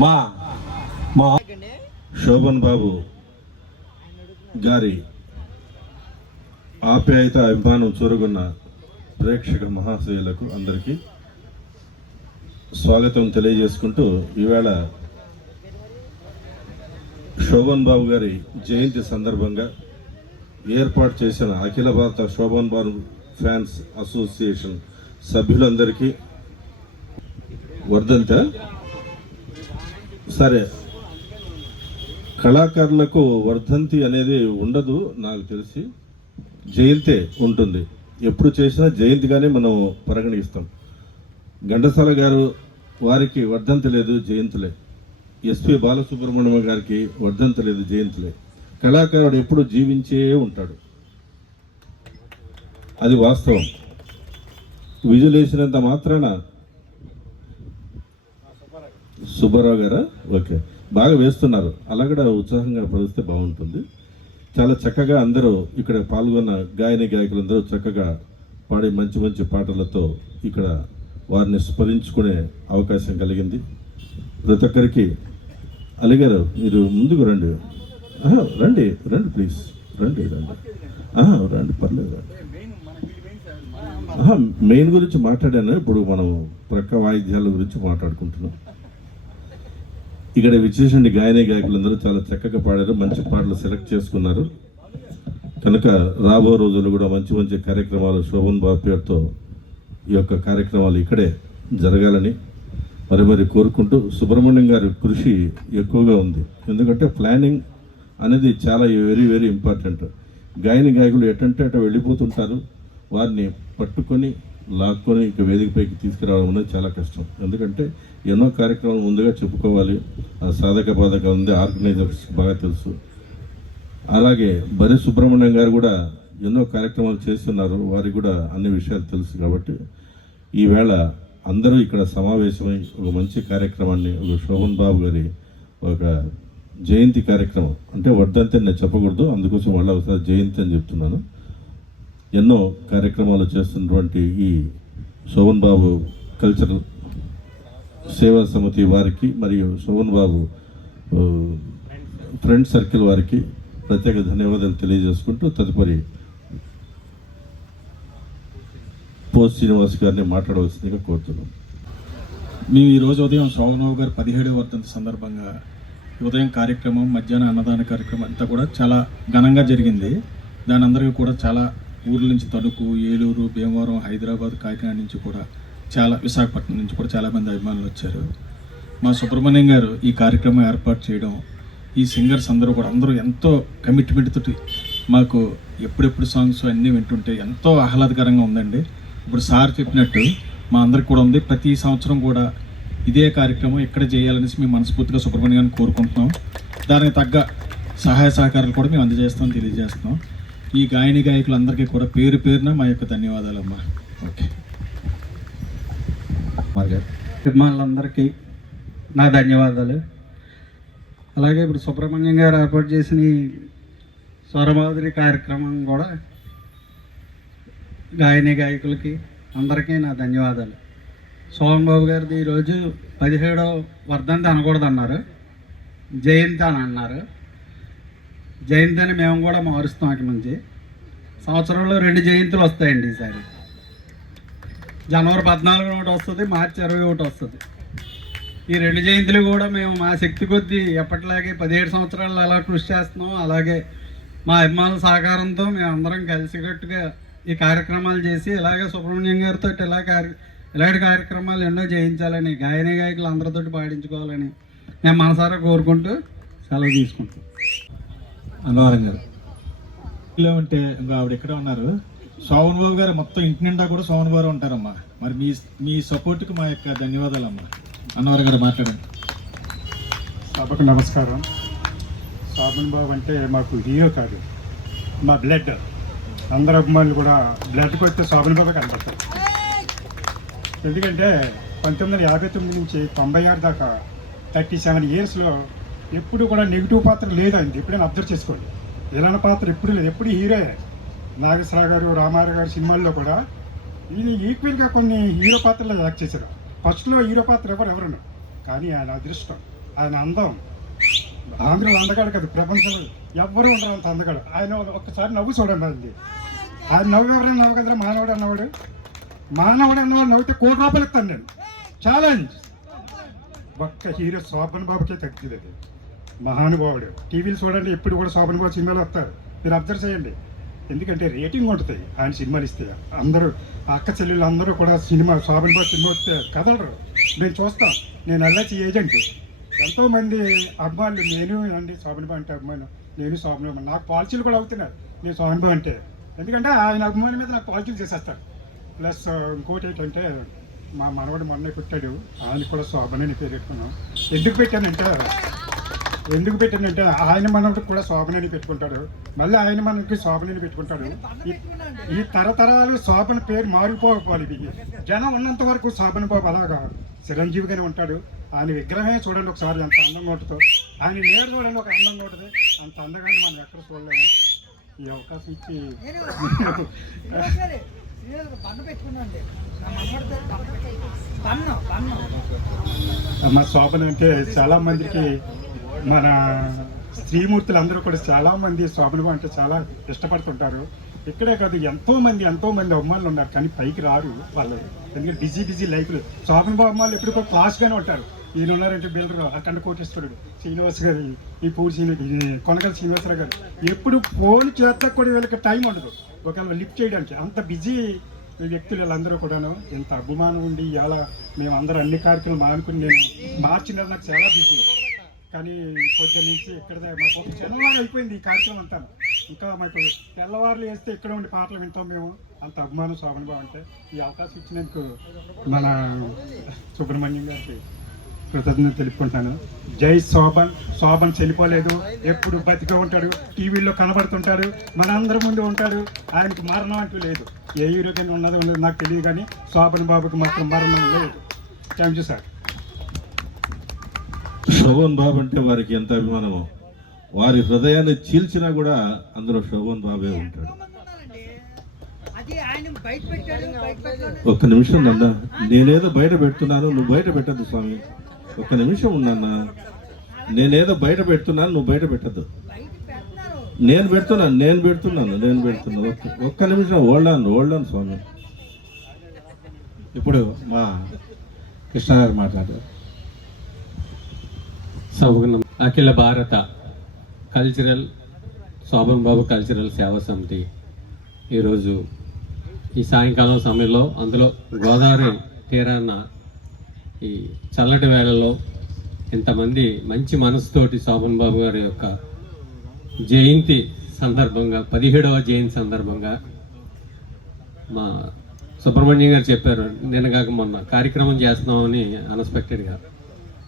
మా మా శోభన్ బాబు గారి ఆప్యాయత అభిమానం చూరగొన్న ప్రేక్షక మహాశయులకు అందరికీ స్వాగతం తెలియజేసుకుంటూ ఈవేళ శోభన్ బాబు గారి జయంతి సందర్భంగా ఏర్పాటు చేసిన అఖిల భారత శోభన్ బాబు ఫ్యాన్స్ అసోసియేషన్ సభ్యులందరికీ వర్ధంత సరే. కళాకారులకు వర్ధంతి అనేది ఉండదు నాకు తెలిసి. జయంతే ఉంటుంది. ఎప్పుడు చేసినా జయంతిగానే మనం పరిగణిస్తాం. ఘంటసాల గారు వారికి వర్ధంతి లేదు జయంతులే. ఎస్పి బాలసుబ్రహ్మణ్యం గారికి వర్ధంతి లేదు జయంతులే. కళాకారుడు ఎప్పుడు జీవించే ఉంటాడు. అది వాస్తవం. విజులేసినంత మాత్రాన సుబ్బారావు గారా? ఓకే. బాగా వేస్తున్నారు. అలా కూడా ఉత్సాహంగా ప్రవహిస్తే బాగుంటుంది. చాలా చక్కగా అందరూ ఇక్కడ పాల్గొన్న గాయని గాయకులందరూ చక్కగా పాడే మంచి మంచి పాటలతో ఇక్కడ వారిని స్మరించుకునే అవకాశం కలిగింది. ప్రతి ఒక్కరికి అలిగారు మీరు ముందుకు రండి. రండి రండి ప్లీజ్. రండి రండి. ఆహా, రండి పర్లేదు. రండి మెయిన్ గురించి మాట్లాడాను. ఇప్పుడు మనం ప్రక్క వాయిద్యాల గురించి మాట్లాడుకుంటున్నాం. ఇక్కడ విచ్చేసిన గాయని గాయకులందరూ చాలా చక్కగా పాడారు మంచి పాటలు సెలెక్ట్ చేసుకున్నారు. కనుక రాబో రోజులు కూడా మంచి మంచి కార్యక్రమాలు శోభన్ బాబు పేరుతో ఈ యొక్క కార్యక్రమాలు ఇక్కడే జరగాలని మరి మరి కోరుకుంటూ సుబ్రహ్మణ్యం గారి కృషి ఎక్కువగా ఉంది. ఎందుకంటే ప్లానింగ్ అనేది చాలా వెరీ వెరీ ఇంపార్టెంట్. గాయని గాయకులు ఎటంటే అట వెళ్ళిపోతుంటారు వారిని పట్టుకొని లాక్కొని ఇంకా వేదికపైకి తీసుకురావడం అనేది చాలా కష్టం. ఎందుకంటే ఎన్నో కార్యక్రమాలు ముందుగా చెప్పుకోవాలి. ఆ సాధక బాధక ఉంది ఆర్గనైజర్స్ బాగా తెలుసు. అలాగే బరి సుబ్రహ్మణ్యం గారు కూడా ఎన్నో కార్యక్రమాలు చేస్తున్నారు. వారికి కూడా అన్ని విషయాలు తెలుసు కాబట్టి. ఈవేళ అందరూ ఇక్కడ సమావేశమై ఒక మంచి కార్యక్రమాన్ని ఒక శోభన్ బాబు గారి ఒక జయంతి కార్యక్రమం అంటే వర్ధంతి నేను చెప్పకూడదు. అందుకోసం మళ్ళీ ఒకసారి జయంతి అని చెప్తున్నాను. ఎన్నో కార్యక్రమాలు చేస్తున్నటువంటి ఈ శోభన్ బాబు కల్చరల్ సేవా సమితి వారికి మరియు శోభన్ బాబు ఫ్రెండ్ సర్కిల్ వారికి ప్రత్యేక ధన్యవాదాలు తెలియజేసుకుంటూ తదుపరి పోస్ట్ శ్రీనివాస్ గారిని మాట్లాడవలసిందిగా కోరుతున్నాం. మేము ఈరోజు ఉదయం శోభనబాబు గారు పదిహేడవ వర్తంతి సందర్భంగా ఉదయం కార్యక్రమం మధ్యాహ్నం అన్నదాన కార్యక్రమం అంతా కూడా చాలా ఘనంగా జరిగింది. దాని అందరికీ కూడా చాలా ఊర్ల నుంచి తణుకు ఏలూరు భీమవరం హైదరాబాద్ కాకినాడ నుంచి కూడా చాలా విశాఖపట్నం నుంచి కూడా చాలామంది అభిమానులు వచ్చారు. మా సుబ్రహ్మణ్యం గారు ఈ కార్యక్రమం ఏర్పాటు చేయడం ఈ సింగర్స్ అందరూ కూడా అందరూ ఎంతో కమిట్మెంట్ తోటి మాకు ఎప్పుడెప్పుడు సాంగ్స్ అన్నీ వింటుంటే ఎంతో ఆహ్లాదకరంగా ఉందండి. ఇప్పుడు సార్ చెప్పినట్టు మా అందరికి కూడా ఉంది. ప్రతి సంవత్సరం కూడా ఇదే కార్యక్రమం ఇక్కడ చేయాలనేసి మేము మనస్ఫూర్తిగా సుబ్రహ్మణ్యం గారిని కోరుకుంటున్నాం. దానికి తగ్గ సహాయ సహకారాలు కూడా మేము అందజేస్తాం తెలియజేస్తున్నాం. ఈ గాయని గాయకులందరికీ కూడా పేరు పేరున మా యొక్క ధన్యవాదాలమ్మా. ఓకే. అభిమానులందరికీ నా ధన్యవాదాలు. అలాగే ఇప్పుడు సుబ్రహ్మణ్యం గారు ఏర్పాటు చేసిన ఈ స్వరమాధురి కార్యక్రమం కూడా గాయని గాయకులకి అందరికీ నా ధన్యవాదాలు. సోమన్ బాబు గారిది ఈరోజు పదిహేడవ వర్ధంతి అనకూడదన్నారు. జయంతి అని అన్నారు. జయంతిని మేము కూడా మారుస్తాం అక్కడి నుంచి. సంవత్సరంలో రెండు జయంతులు వస్తాయండి ఈసారి. జనవరి పద్నాలుగు ఒకటి వస్తుంది మార్చి ఇరవై ఒకటి వస్తుంది. ఈ రెండు జయంతులు కూడా మేము మా శక్తి కొద్దీ ఎప్పటిలాగే పదిహేడు సంవత్సరాలు ఎలా కృషి చేస్తున్నాం. అలాగే మా అభిమానుల సహకారంతో మేము అందరం కలిసికట్టుగా ఈ కార్యక్రమాలు చేసి ఇలాగే సుబ్రహ్మణ్యం గారితో ఇలా కార్య ఇలాంటి కార్యక్రమాలు ఎన్నో చేయించాలని గాయని గాయకులు అందరితోటి పాడించుకోవాలని మేము మనసారా కోరుకుంటూ సెలవు తీసుకుంటాం అన్నవరం గారు. ఇలా ఉంటే ఇంకా ఆవిడ ఎక్కడ ఉన్నారు. సోమన్ బాబు గారు మొత్తం ఇంటి నిండా కూడా సోమన్ బాబు ఉంటారమ్మా. మరి మీ మీ సపోర్ట్కి మా యొక్క ధన్యవాదాలమ్మా. అన్నవరం గారు మాట్లాడండి. సభకు నమస్కారం. సాబున్ బాబు అంటే మాకు హీరో కాదు. మా బ్లడ్ అందరు అభిమానులు కూడా బ్లడ్కి వస్తే సాబున్ బాబు కనబడతారు ఎందుకంటే పంతొమ్మిది వందల యాభై తొమ్మిది నుంచి తొంభై ఆరు దాకా థర్టీ సెవెన్ ఇయర్స్లో ఎప్పుడు కూడా నెగిటివ్ పాత్ర లేదండి ఎప్పుడైనా అబ్జర్వ్ చేసుకోండి. ఇలాంటి పాత్ర ఎప్పుడు లేదు? ఎప్పుడు హీరోయే నాగేశ్వరరావు గారు రామారావు గారు సినిమాల్లో కూడా ఈయన ఈక్వల్గా కొన్ని హీరో పాత్రలు యాక్ట్ చేశారు. ఫస్ట్లో హీరో పాత్ర ఎవరు? ఎవరును? కానీ ఆయన అదృష్టం ఆయన అందం. ఆంధ్రులు అందగాడు కదా ప్రపంచంలో ఎవ్వరు ఉండరు అంత అందగాడు. ఆయన ఒక్కసారి నవ్వు చూడండి అది ఆయన నవ్వు ఎవరైనా నవ్వు కదరా మానవుడు అన్నవాడు. మానవుడు అన్నవాడు నవ్వితే కోటి రూపాయలు ఇస్తాను నేను. ఛాలెంజ్ ఒక్క హీరో శోభన్ బాబుకే తగ్గింది అది. మహానుభావుడు. టీవీలు చూడండి ఎప్పుడు కూడా శోభన్ బాబు సినిమాలు వస్తారు. మీరు అబ్జర్వ్ చేయండి. ఎందుకంటే రేటింగ్ ఉంటుంది. ఆయన సినిమాలు ఇస్తే అందరూ అక్క చెల్లెళ్ళు అందరూ కూడా సినిమా శోభన్ బాబు సినిమా వస్తే కదలరు. నేను చూస్తాను నేను వెళ్ళొచ్చి ఏజెంట్. ఎంతోమంది అభిమానులు నేను అండి శోభన్ బాబు అంటే అభిమానం. నేను శోభన్ బాబు. నాకు పాలసీలు కూడా అవుతున్నారు. నేను శోభన్ బాబు అంటే. ఎందుకంటే ఆయన అభిమానం మీద నాకు పాలసీలు చేసేస్తారు. ప్లస్ ఇంకోటి ఏంటంటే మా మనవడు మొన్న పుట్టాడు. ఆయన కూడా శోభన్ అని పేరు పెట్టుకున్నాం. ఎందుకు పెట్టానంటే ఎందుకు పెట్టానంటే ఆయన మనకి కూడా శోభనని పెట్టుకుంటాడు మళ్ళీ ఆయన మనకి శోభనని పెట్టుకుంటాడు ఈ- తరతరాలు శోభన పేరు మారిపోవాలి ఇది జనం ఉన్నంత వరకు శోభన బాబు అలాగా చిరంజీవిగానే ఉంటాడు ఆయన విగ్రహమే చూడండి ఒకసారి అంత అందంగా ఉంటుందో ఆయన నేరు చూడండి ఒక అందంగా ఉంటుంది అంత అందంగా మనం ఎక్కడ చూడలేము ఈ అవకాశం ఇచ్చి మా శోభన అంటే చాలా మందికి మన స్త్రీమూర్తులు అందరూ కూడా చాలామంది స్వాములు అంటే చాలా ఇష్టపడుతుంటారు. ఇక్కడే కాదు ఎంతో మంది ఎంతో మంది అమ్మాయిలు ఉన్నారు కానీ పైకి రారు వాళ్ళు. ఎందుకంటే బిజీ బిజీ లైఫ్లు. స్వామి బాబు అమ్మాయిలు ఎప్పుడు కూడా క్లాస్గానే ఉంటారు. ఈయన ఉన్నారంటే బిల్డర్ అఖండ కోటేశ్వరుడు శ్రీనివాస్ గారు ఈ పూరి శ్రీని కొనగల శ్రీనివాసరావు గారు. ఎప్పుడు ఫోన్ చేస్తా కూడా వీళ్ళకి టైం ఉండదు. ఒకవేళ లిఫ్ట్ చేయడానికి అంత బిజీ వ్యక్తులు వీళ్ళందరూ కూడాను ఎంత అభిమానం ఉండి ఇలా మేము అందరూ అన్ని కార్యక్రమాలు మానుకుని నేను మార్చి నాకు చాలా బిజీ. కానీ పొద్దున్న నుంచి ఇక్కడ మాకు ఒక అయిపోయింది ఈ కార్యక్రమం అంతా. ఇంకా మాకు తెల్లవారులు వేస్తే ఇక్కడ ఉండి పాటలు వింటాం మేము? అంత అభిమానం శోభన బాబు అంటే. ఈ అవకాశం ఇచ్చినందుకు మన సుబ్రహ్మణ్యం గారికి కృతజ్ఞత తెలుపుకుంటున్నాను. జై శోభన్. శోభన్ చనిపోలేదు. ఎప్పుడు బతిగా ఉంటాడు. టీవీలో కనబడుతుంటాడు. మనందరి ముందు ఉంటాడు. ఆయనకు మరణం అంటూ లేదు. ఏ హీరోకైనా ఉన్నది ఉన్నది నాకు తెలియదు కానీ శోభన్ బాబుకి మాత్రం మరణం లేదు. Thank you sir. Shoban Babu అంటే వారికి ఎంత అభిమానమో. వారి హృదయాన్ని చీల్చినా కూడా అందులో శోభన్ బాబే ఉంటాడు. ఉన్నారండి అది ఆయన బయట పెట్టాడు బయట పెట్టాడు. ఒక్క నిమిషం నన్న నేనేదో బయట పెడుతున్నాను నువ్వు బయట పెట్టద్దు స్వామి. ఒక్క నిమిషం ఉన్నన్నా నేనేదో బయట పెడుతున్నాను నువ్వు బయట పెట్టద్దు. నేను పెడుతున్నాను నేను పెడుతున్నాను నేను పెడుతున్నాను. ఒక్క ఒక్క నిమిషం ఓల్డాన్ ఓల్డాన్ స్వామి. ఇప్పుడు మా కృష్ణ గారు మాట్లాడారు. సౌగనం అఖిల భారత కల్చరల్ శోభన్ బాబు కల్చరల్ సేవా సమితి. ఈరోజు ఈ సాయంకాలం సమయంలో అందులో గోదావరి తీరాన ఈ చల్లటి వేళలో ఇంతమంది మంచి మనసుతోటి శోభన్ బాబు గారి యొక్క జయంతి సందర్భంగా పదిహేడవ జయంతి సందర్భంగా మా సుబ్రహ్మణ్యం గారు చెప్పారు. నిన్న కాక మొన్న కార్యక్రమం చేస్తున్నామని అన్ఎక్స్పెక్టెడ్గా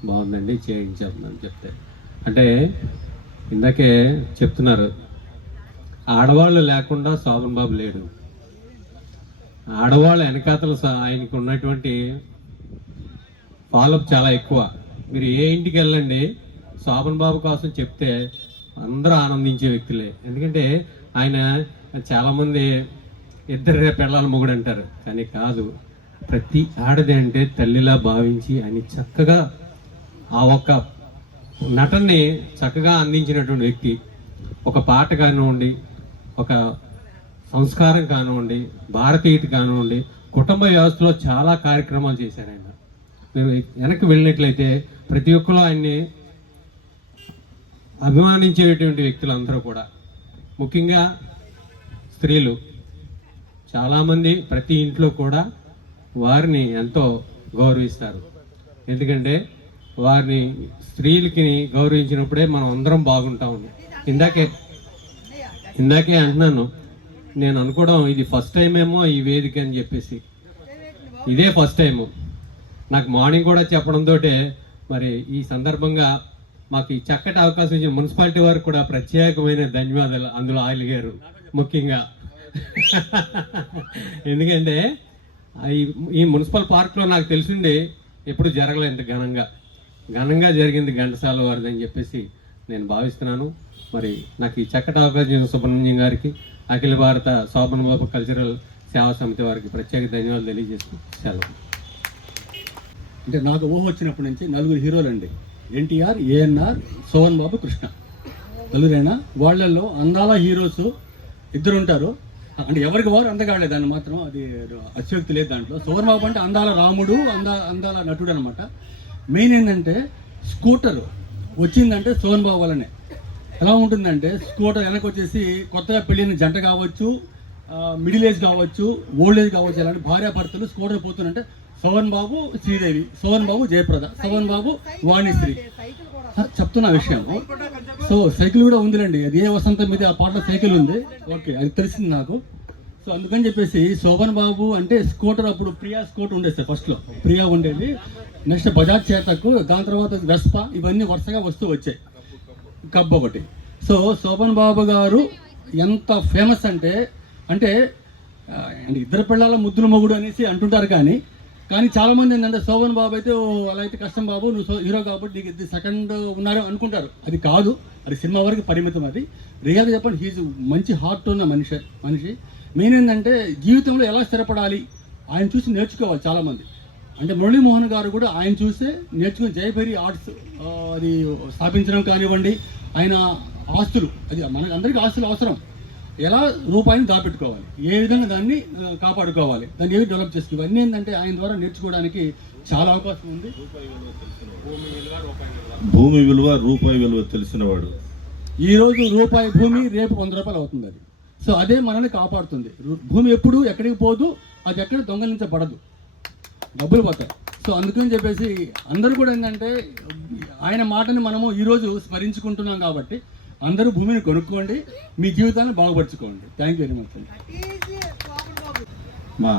బాగుందండి చేయించామని చెప్తే అంటే ఇందాకే చెప్తున్నారు ఆడవాళ్ళు లేకుండా శోభన్ బాబు లేడు. ఆడవాళ్ళ వెనకాతలు ఆయనకు ఉన్నటువంటి ఫాలోప్ చాలా ఎక్కువ. మీరు ఏ ఇంటికి వెళ్ళండి శోభన్ బాబు కోసం చెప్తే అందరూ ఆనందించే వ్యక్తులే. ఎందుకంటే ఆయన చాలామంది ఇద్దరు పిల్లల మొగుడు అంటారు. కానీ కాదు ప్రతి ఆడది అంటే తల్లిలా భావించి ఆయన చక్కగా ఆ ఒక్క నటన్ని చక్కగా అందించినటువంటి వ్యక్తి ఒక పాట కానివ్వండి ఒక సంస్కారం కానివ్వండి భారతీయత కానివ్వండి కుటుంబ వ్యవస్థలో చాలా కార్యక్రమాలు చేశారు ఆయన. మేము వెనక్కి వెళ్ళినట్లయితే ప్రతి ఒక్కరు ఆయన్ని అభిమానించేటువంటి వ్యక్తులందరూ కూడా. ముఖ్యంగా స్త్రీలు. చాలామంది ప్రతి ఇంట్లో కూడా వారిని ఎంతో గౌరవిస్తారు. ఎందుకంటే వారిని స్త్రీలకి గౌరవించినప్పుడే మనం అందరం బాగుంటాం ఇందాకే ఇందాకే అంటున్నాను నేను అనుకోవడం ఇది ఫస్ట్ టైం ఏమో ఈ వేదిక అని చెప్పేసి. ఇదే ఫస్ట్ టైము నాకు మార్నింగ్ కూడా చెప్పడంతో మరి ఈ సందర్భంగా మాకు ఈ చక్కటి అవకాశం ఇచ్చిన మున్సిపాలిటీ వారికి కూడా ప్రత్యేకమైన ధన్యవాదాలు అందులో ఆయిల్ గారు ముఖ్యంగా. ఎందుకంటే ఈ- ఈ మున్సిపల్ పార్క్లో నాకు తెలిసింది ఎప్పుడు జరగలేదు ఇంత ఘనంగా. ఘనంగా జరిగింది ఘంటసాల వారిది అని చెప్పేసి నేను భావిస్తున్నాను. మరి నాకు ఈ చక్కటి అవకాశం సుబ్రహ్మణ్యం గారికి అఖిల భారత శోభన్ బాబు కల్చరల్ సేవా సమితి వారికి ప్రత్యేక ధన్యవాదాలు తెలియజేస్తూ సెలవు. అంటే నాకు ఊహ వచ్చినప్పటి నుంచి నలుగురు హీరోలు అండి. ఎన్టీఆర్ ఏఎన్ఆర్ సోహన్ బాబు కృష్ణ. నలుగురైనా? వాళ్ళల్లో అందాల హీరోస్ ఇద్దరు ఉంటారు అంటే ఎవరికి వారు అందగాడలేదు దాన్ని మాత్రం అది అత్యోక్తి లేదు దాంట్లో. సోహన్ బాబు అంటే అందాల రాముడు అందా అందాల నటుడు అనమాట మెయిన్ ఏంటంటే స్కూటర్ వచ్చిందంటే సోహన్ బాబు వల్లనే. ఎలా ఉంటుందంటే స్కూటర్ వెనక వచ్చేసి కొత్తగా పెళ్ళిన జంట కావచ్చు మిడిల్ ఏజ్ కావచ్చు ఓల్డ్ ఏజ్ కావచ్చు అలాంటి భార్యాభర్తలు స్కూటర్ పోతుందంటే సోహన్ బాబు శ్రీదేవి సోహన్ బాబు జయప్రద సోహన్ బాబు వాణిశ్రీ. చెప్తున్నా విషయం. సో సైకిల్ కూడా ఉందిలేండి. అది ఏ వసంతం మీద ఆ పాటలో సైకిల్ ఉంది. ఓకే అది తెలిసింది నాకు. సో అందుకని చెప్పేసి శోభన్ బాబు అంటే స్కూటర్ అప్పుడు ప్రియా స్కూటర్ ఉండేది సార్ ఫస్ట్లో. ప్రియా ఉండేది. నెక్స్ట్ బజాజ్ చేతకు దాని తర్వాత వెస్పా ఇవన్నీ వరుసగా వస్తూ వచ్చాయి. కబ్ ఒకటి. సో శోభన్ బాబు గారు ఎంత ఫేమస్ అంటే అంటే ఇద్దరు పిల్లల ముద్దుల మొగుడు అనేసి అంటుంటారు కానీ కానీ చాలామంది ఏంటంటే శోభన్ బాబు అయితే "ఓ, అలా అయితే కష్టం బాబు నువ్వు హీరో కాబట్టి నీకు ఇది సెకండ్ ఉన్నారు అనుకుంటారు. అది కాదు అది సినిమా వరకు పరిమితం అది. రియల్గా చెప్పండి హీజ్ మంచి హార్ట్ ఉన్న మనిషి మనిషి. మెయిన్ ఏంటంటే జీవితంలో ఎలా స్థిరపడాలి? ఆయన చూసి నేర్చుకోవాలి చాలామంది. అంటే మురళీమోహన్ గారు కూడా ఆయన చూసే నేర్చుకుని జయభరి ఆర్ట్స్ అది స్థాపించడం కానివ్వండి ఆయన ఆస్తులు అది మన అందరికీ ఆస్తులు అవసరం. ఎలా రూపాయిని దాపెట్టుకోవాలి? ఏ విధంగా దాన్ని కాపాడుకోవాలి? దాన్ని ఏవి డెవలప్ చేసుకోవాలి? ఇవన్నీ ఏంటంటే ఆయన ద్వారా నేర్చుకోవడానికి చాలా అవకాశం ఉంది. భూమి విలువ రూపాయి విలువ తెలిసినవాడు. ఈ రోజు రూపాయి భూమి రేపు వంద రూపాయలు అవుతుంది అది. సో అదే మనల్ని కాపాడుతుంది. భూమి ఎప్పుడు ఎక్కడికి పోదు అది ఎక్కడ దొంగలించబడదు. డబ్బులు పోతాయి. సో అందుకని చెప్పేసి అందరూ కూడా ఏంటంటే ఆయన మాటని మనము ఈరోజు స్మరించుకుంటున్నాం కాబట్టి అందరూ భూమిని కొనుక్కోండి మీ జీవితాన్ని బాగుపరచుకోండి. థ్యాంక్ యూ వెరీ మచ్ అండి మా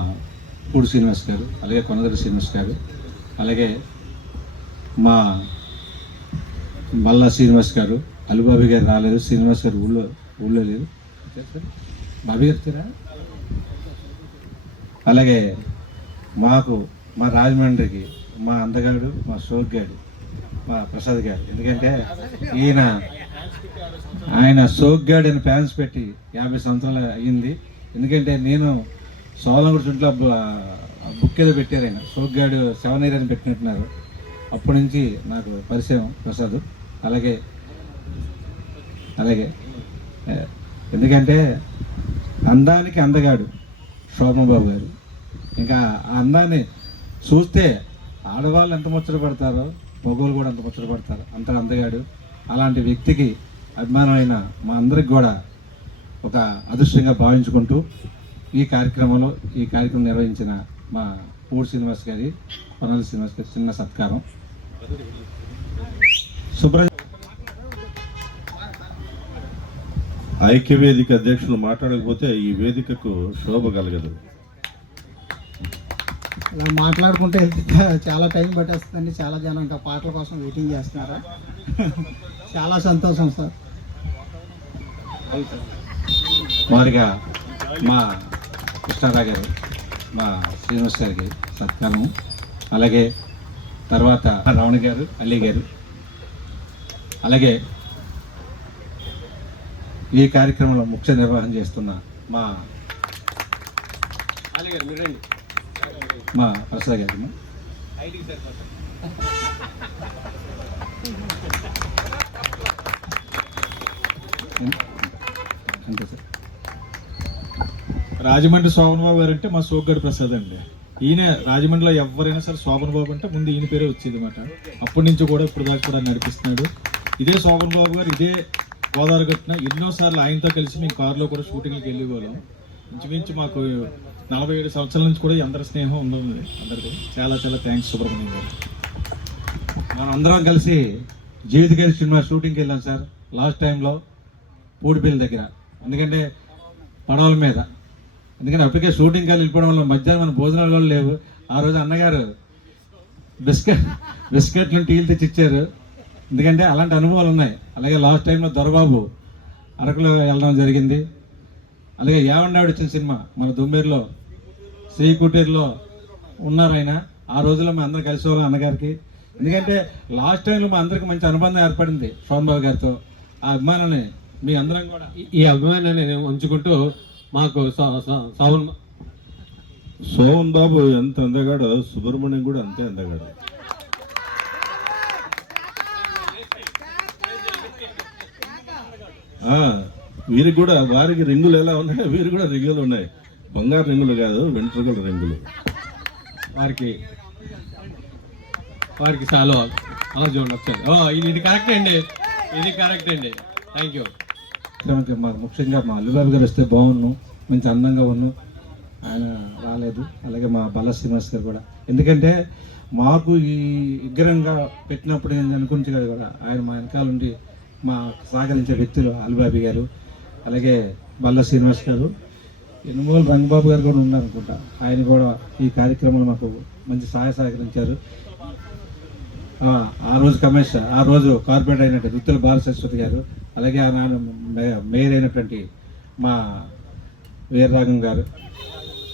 పూడి శ్రీనివాస్ గారు అలాగే కొనదరి శ్రీనివాస్ గారు అలాగే మా మల్లా శ్రీనివాస్ గారు అలిబాబి గారు రాలేదు శ్రీనివాస్ గారు ఊళ్ళో ఊళ్ళో లేదు బాబీ గారు అలాగే మాకు మా రాజమండ్రికి మా అందగాడు మా షోక్ గారు మా ప్రసాద్ గారు. ఎందుకంటే ఈయన ఆయన సోక్ గార్డ్ అని ఫ్యాన్స్ పెట్టి యాభై సంవత్సరాలు అయ్యింది. ఎందుకంటే నేను సోలంగుడి చుంట్లో బుక్ ఏదో పెట్టారు ఆయన. సోక్ గార్డ్ సెవెన్ ఇయర్ అని పెట్టినట్టున్నారు. అప్పటి నుంచి నాకు పరిచయం ప్రసాద్. అలాగే అలాగే ఎందుకంటే అందానికి అందగాడు శోభంబాబు గారు. ఇంకా ఆ అందాన్ని చూస్తే ఆడవాళ్ళు ఎంత ముచ్చట పడతారో మగవాళ్ళు కూడా అంత ముచ్చట పడతారు. అంత అందగాడు. అలాంటి వ్యక్తికి అభిమానమైన మా అందరికి కూడా ఒక అదృష్టంగా భావించుకుంటూ ఈ కార్యక్రమంలో ఈ కార్యక్రమం నిర్వహించిన మా పూడి శ్రీనివాస్ గారి కొనాలి శ్రీనివాస్ గారి చిన్న సత్కారం. సుబ్ర ఐక్యవేదిక అధ్యక్షులు మాట్లాడకపోతే ఈ వేదికకు శోభ కలగదు. ఇలా మాట్లాడుకుంటే చాలా టైం పట్టేస్తుందండి. చాలా జనం ఇంకా పాటల కోసం వెయిటింగ్ చేస్తున్నారు? చాలా సంతోషం సార్. వారిగా మా కృష్ణారావు గారు మా శ్రీనివాస్ గారికి సత్కారము. అలాగే తర్వాత రావణ గారు అల్లి గారు. అలాగే ఈ కార్యక్రమంలో ముఖ్య నిర్వహణ చేస్తున్న మా మా ప్రసాద్ గారు అంతే సార్. రాజమండ్రి శోభన్ బాబు గారు అంటే మా సోగ్గడి ప్రసాద్ అండి. ఈయన రాజమండ్రిలో ఎవరైనా సరే శోభన్ బాబు అంటే ముందు ఈయన పేరే వచ్చేది అనమాట అప్పటి నుంచి కూడా ఇప్పుడు దాకా కూడా నడిపిస్తున్నాడు. ఇదే శోభన్ బాబు గారు ఇదే గోదావరి గట్టున ఎన్నోసార్లు ఆయనతో కలిసి మేము కారులో కూడా షూటింగ్కి వెళ్ళేవాళ్ళం. ఇంచుమించు మాకు నలభై ఏడు సంవత్సరాల నుంచి కూడా అందరి స్నేహం ఉంది అందరికీ. చాలా చాలా థ్యాంక్స్ సుబ్రహ్మణ్యం గారు. మనం అందరం కలిసి జీవిత గారి సినిమా షూటింగ్కి వెళ్ళాం సార్ లాస్ట్ టైంలో పూడిపల్లి దగ్గర. ఎందుకంటే పడవల మీద. ఎందుకంటే అప్పటికే షూటింగ్కి వెళ్ళిపోవడం వల్ల మధ్యాహ్నం మన భోజనాలు కూడా లేవు. ఆ రోజు అన్నగారు బిస్కెట్ బిస్కెట్లు టీలు తెచ్చి ఇచ్చారు ఎందుకంటే అలాంటి అనుభవాలు ఉన్నాయి. అలాగే లాస్ట్ టైంలో దొరబాబు అరకులో వెళ్ళడం జరిగింది. అలాగే యావండాడు వచ్చిన సినిమా మన దుమ్మేరులో శ్రీ కుటీర్లో ఉన్నారు ఆయన. ఆ రోజుల్లో మేము అందరం కలిసి వాళ్ళం అన్నగారికి. ఎందుకంటే లాస్ట్ టైంలో మా అందరికి మంచి అనుబంధం ఏర్పడింది సోన్ బాబు గారితో. ఆ అభిమానాన్ని మీ అందరం కూడా. ఈ- అభిమానాన్ని ఉంచుకుంటూ మాకు సో- సో- సౌన్ సోమన్ బాబు ఎంత అందగాడో సుబ్రహ్మణ్యం కూడా అంతే అందగాడు. వీరికి కూడా వారికి రింగులు ఎలా ఉన్నాయో? వీరికి కూడా రింగులు ఉన్నాయి. బంగారు రింగులు కాదు వెంట్రుకల రింగులు. వారికి వారికి అలా చూడండి ఒకసారి ఇది కరెక్ట్ అండి. ఇది కరెక్ట్ అండి. థ్యాంక్ యూ కార్యక్రమానికి మా ముఖ్యంగా మా అల్లుబాబు గారు వస్తే బాగున్ను. మంచి అందంగా ఉన్నాను ఆయన రాలేదు. అలాగే మా బాల శ్రీనివాస్ గారు కూడా. ఎందుకంటే మాకు ఈ విగ్రహంగా పెట్టినప్పుడు నేను అనుకుంటే కూడా ఆయన మా వెనకాల ఉండి మా సహకరించే వ్యక్తులు అల్లుబాబి గారు అలాగే బల్ల శ్రీనివాస్ గారు ఎనుమోలు రంగబాబు గారు కూడా ఉన్నారు అనుకుంటా ఆయన కూడా ఈ కార్యక్రమంలో మాకు మంచి సహాయ సహకరించారు. ఆ, రోజు కమిషనర్ ఆ రోజు కార్పొరేట్ అయినటువంటి రుత్తుల బాలసరస్వతి గారు అలాగే ఆ నాన్న మే- మేయర్ అయినటువంటి మా వీరరాఘం గారు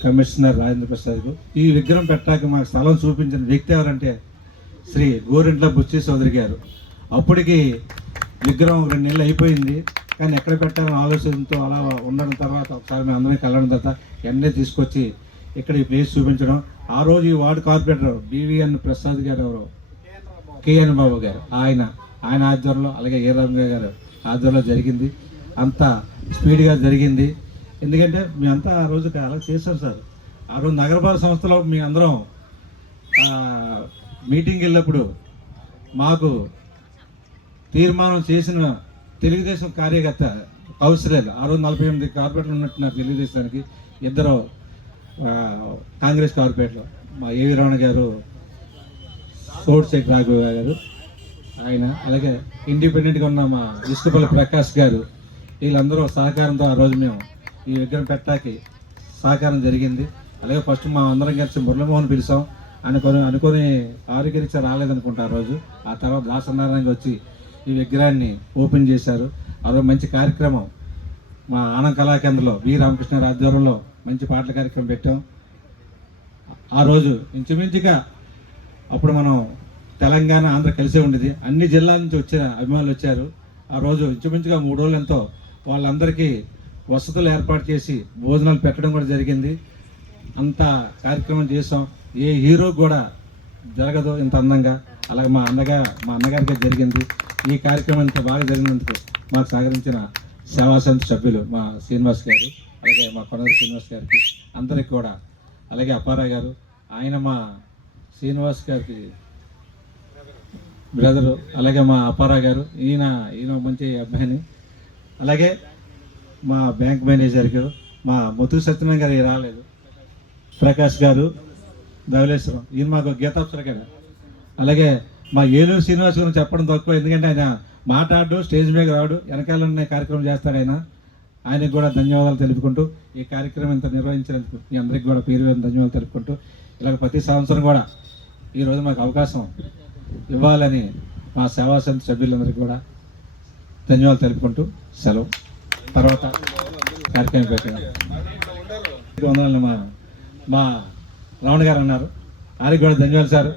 కమిషనర్ రాజేంద్ర ప్రసాద్ గారు. ఈ విగ్రహం పెట్టాక మాకు స్థలం చూపించిన వ్యక్తి ఎవరంటే శ్రీ గోరింట్ల బుచ్చి చౌదరి గారు. అప్పటికి విగ్రహం రెండు నెలలు అయిపోయింది. కానీ ఎక్కడ పెట్టాలని ఆలోచనతో అలా ఉండడం తర్వాత ఒకసారి మేము అందరం కలవడం తర్వాత ఎన్నే తీసుకొచ్చి ఇక్కడ ఈ ప్లేస్ చూపించడం. ఆ రోజు ఈ వార్డు కార్పొరేటర్ బీవీఎన్ ప్రసాద్ గారు ఎవరు? కేఎన్ బాబు గారు. ఆయన ఆయన ఆధ్వర్యంలో అలాగే ఏ రంగ గారు ఆధ్వర్యంలో జరిగింది. అంత స్పీడ్గా జరిగింది. ఎందుకంటే మేమంతా ఆ రోజు అలా చేశాం సార్. ఆ రోజు నగరపాలక సంస్థలో మీ అందరం మీటింగ్కి మీటింగ్ వెళ్ళినప్పుడు మాకు తీర్మానం చేసిన తెలుగుదేశం కార్యకర్త కౌన్సిలర్ ఆ రోజు నలభై ఎనిమిది కార్పొరేట్లు ఉన్నట్టున్నారు తెలుగుదేశానికి. ఇద్దరు కాంగ్రెస్ కార్పొరేట్లు మా ఏవి రమణ గారు సోడ్శేఖ్ రాఘవ గారు ఆయన అలాగే ఇండిపెండెంట్గా ఉన్న మా విష్ణుపల్లి ప్రకాష్ గారు వీళ్ళందరూ సహకారంతో ఆ రోజు మేము ఈ విగ్రహం పెట్టాకి సహకారం జరిగింది. అలాగే ఫస్ట్ మా అందరం కలిసి మురళీమోహన్ పిలిచాం. అనుకొని అనుకొని ఆరోగ్యరీత్యా రాలేదనుకుంటా ఆ రోజు. ఆ తర్వాత దాసనారాయణ వచ్చి ఈ విగ్రహాన్ని ఓపెన్ చేశారు. ఆ రోజు మంచి కార్యక్రమం. మా ఆనంద్ కళాకేంద్రంలో వి. రామకృష్ణ ఆధ్వర్యంలో మంచి పాటల కార్యక్రమం పెట్టాం. ఆ రోజు ఇంచుమించుగా అప్పుడు మనం తెలంగాణ ఆంధ్ర కలిసే ఉండేది. అన్ని జిల్లాల నుంచి వచ్చిన అభిమానులు వచ్చారు. ఆ రోజు ఇంచుమించుగా మూడు రోజులు ఎంతో వాళ్ళందరికీ వసతులు ఏర్పాటు చేసి భోజనాలు పెట్టడం కూడా జరిగింది. అంత కార్యక్రమం చేసాం. ఏ హీరో కూడా జరగదు ఇంత అందంగా. అలాగే మా అన్నగా మా అన్నగారికి జరిగింది. ఈ కార్యక్రమం ఇంత బాగా జరిగినందుకు మాకు సహకరించిన సేవాసంత సభ్యులు మా శ్రీనివాస్ గారు అలాగే మా కొనగరి శ్రీనివాస్ గారికి అందరికి కూడా అలాగే అప్పారావు గారు ఆయన మా శ్రీనివాస్ గారికి బ్రదరు అలాగే మా అప్పారావు గారు ఈయన ఈయన మంచి అబ్బాయిని అలాగే మా బ్యాంక్ మేనేజర్ గారు మా మధు సత్యనారాయణ గారు రాలేదు. ప్రకాష్ గారు ధవలేశ్వరం ఈయన మాకు గీతాప్సర గారు అలాగే మా ఏలూరు శ్రీనివాస్ గురించి చెప్పడం తక్కువ. ఎందుకంటే ఆయన మాట్లాడు స్టేజ్ మీద రాడు వెనకాల ఉన్న కార్యక్రమం చేస్తాడు ఆయన. ఆయనకు కూడా ధన్యవాదాలు తెలుపుకుంటూ ఈ కార్యక్రమం ఇంత నిర్వహించినందుకు మీ అందరికీ కూడా పేరు ధన్యవాదాలు తెలుపుకుంటూ ఇలాగ ప్రతి సంవత్సరం కూడా ఈరోజు మాకు అవకాశం ఇవ్వాలని మా సేవా సంస్థ సభ్యులందరికీ కూడా ధన్యవాదాలు తెలుపుకుంటూ సెలవు. తర్వాత కార్యక్రమం పెట్టాను. మా మా రమణ గారు అన్నారు. వారికి కూడా ధన్యవాదాలు సార్.